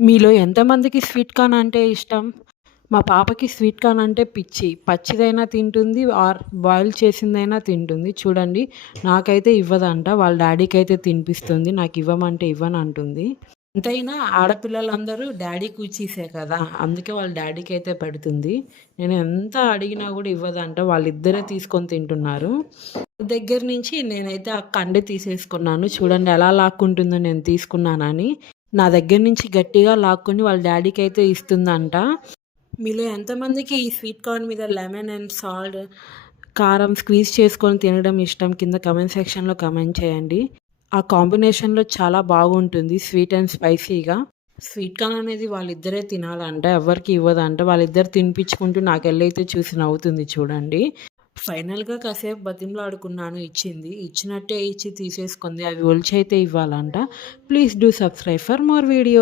మీలో ఎంతమందికి sweet corn అంటే ఇష్టం? మా పాపకి స్వీట్ కార్న్ అంటే పిచ్చి. పచ్చిదైనా తింటుంది ఆర్ బాయిల్ చేసిందైనా తింటుంది. చూడండి నాకైతే ఇవ్వదంట. వాళ్ళ డ్యాడీకైతే తినిపిస్తుంది. నాకివ్వమంటే ఇవ్వనంటుంది. ఎంతైనా ఆడపిల్లలందరూ డ్యాడీ కూచీసే కదా! అందుకే వాళ్ళ డ్యాడీకైతే పెడుతుంది. నేను ఎంత అడిగినా గూడా ఇవ్వదంట. వాళ్ళిద్దరే తీసుకొని తింటున్నారు. దగ్గర నుంచి నేనైతే ఆ కండ తీసేసుకున్నాను. చూడండి ఎలా లాక్కుంటుందో నేను తీసుకున్నానని. నా దగ్గర నుంచి గట్టిగా లాక్కొని వాళ్ళ డ్యాడీకైతే ఇస్తుందంట. మీలో ఎంతమందికి ఈ స్వీట్ కార్న్ మీద లెమన్ అండ్ సాల్ట్, కారం స్క్వీజ్ చేసుకొని తినడం ఇష్టం? కింద కామెంట్ సెక్షన్‌లో కామెంట్ చేయండి. ఆ కాంబినేషన్‌లో చాలా బాగుంటుంది స్వీట్ అండ్ స్పైసీగా. స్వీట్ కార్న్ అనేది వాళ్ళిద్దరే తినాలంట. ఎవ్వరికీ ఇవ్వదంట. వాళ్ళిద్దరు తినిపించుకుంటూ నాకెళ్ళైతే చూసి నవ్వుతుంది చూడండి. ఫైనల్‌గా కాసేపు బతిమలాడుకున్నాను ఇచ్చింది. ఇచ్చినట్టే ఇచ్చి తీసేసుకుంది. అవి ఒలిచైతే ఇవ్వాలంట. Please do subscribe for more video.